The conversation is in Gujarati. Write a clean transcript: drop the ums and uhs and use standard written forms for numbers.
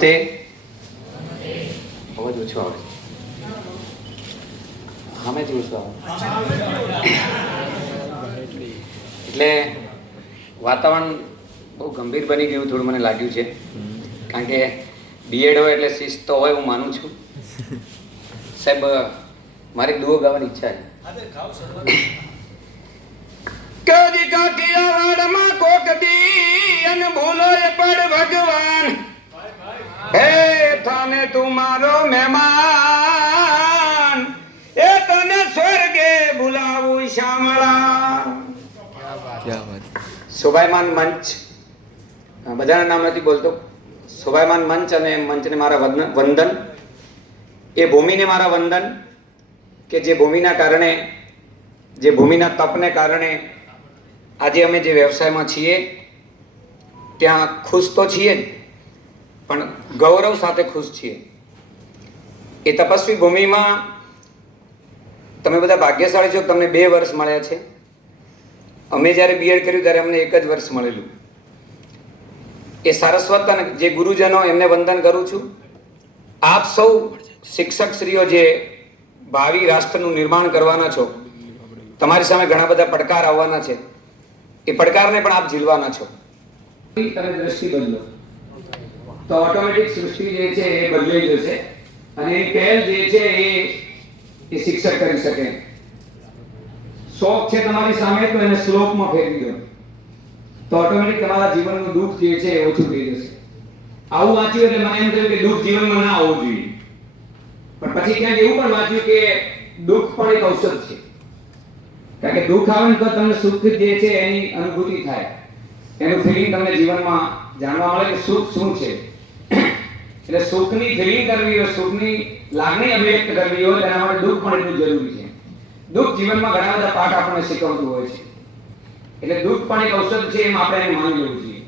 તે અવાજ ઓછો આવે સામે જ ઓછો આવે એટલે વાતાવરણ બહુ ગંભીર બની ગયું થોડું મને લાગ્યું છે, કારણ કે બીએડ હોય એટલે શિસ્ત તો હોય, હું માનું છું. સાહેબ મારી દુઓ ગાવાની ઈચ્છા છે. કદી કાઠિયાવાડમાં કોક દી અને ભૂલો પડ ભગવાન, હે થાને તું મારો મહેમાન, એ તને સ્વર્ગે બોલાવું શ્યામળા. શોભાયમાન મંચ, બધાના નામ નથી બોલતો. શોભાયમાન મંચ અને મંચને મારા વંદન, એ ભૂમિને મારા વંદન કે જે ભૂમિના કારણે, જે ભૂમિના તપને કારણે આજે અમે જે વ્યવસાયમાં છીએ ત્યાં ખુશ તો છીએ જ, પણ ગૌરવ સાથે ખુશ છીએ. એ તપસ્વી ભૂમિમાં તમે બધા ભાગ્યશાળી છો, તમને 2 વર્ષ મળ્યા છે. અમે જ્યારે બીએડ કર્યું ત્યારે અમને 1 જ વર્ષ મળેલું. એ સારસ્વત અને જે ગુરુજનો એમને વંદન કરું છું. આપ સૌ શિક્ષકશ્રીઓ જે ભાવિ રાષ્ટ્રનું નિર્માણ કરવાના છો, તમારી સામે ઘણા બધા પડકાર આવવાના છે. એ પડકારને પણ આપ ઝીલવાના છો. તમે દ્રષ્ટિ બદલો તો ઓટોમેટિક સૃષ્ટિ જે છે એ બદલાઈ જશે, અને એની પહેલ જે છે એ શિક્ષક કરી શકે. શોખ છે તમારી સામે તો એને શ્લોકમાં ફેરવી દો તો ઓટોમેટિક તમારા જીવનનું દુઃખ જે છે એ ઓછું થઈ જશે. આવું વાંચ્યું એટલે મને એમ થયું કે દુઃખ જીવનમાં ના આવવું જોઈએ, પણ પછી ક્યાંક એવું પણ વાંચ્યું કે દુઃખ પણ એક ઔષધ છે. કારણ કે દુઃખ આવે ને તો તમને સુખ જે છે એની અનુભૂતિ થાય, એનું ફિલિંગ તમને જીવનમાં જાણવા મળે કે સુખ શું છે. એટલે સુખની ફિલિંગ કરવી હોય, સુખની લાગણી અભિવ્યક્ત કરવી હોય, તેના માટે દુઃખ પણ એટલું જરૂરી છે. દુઃખ જીવનમાં ઘણા બધા પાઠ આપણને શીખવતું હોય છે. એટલે દુઃખ પણ એક ઔષધ છે, એમ આપણે એને માની લેવું જોઈએ.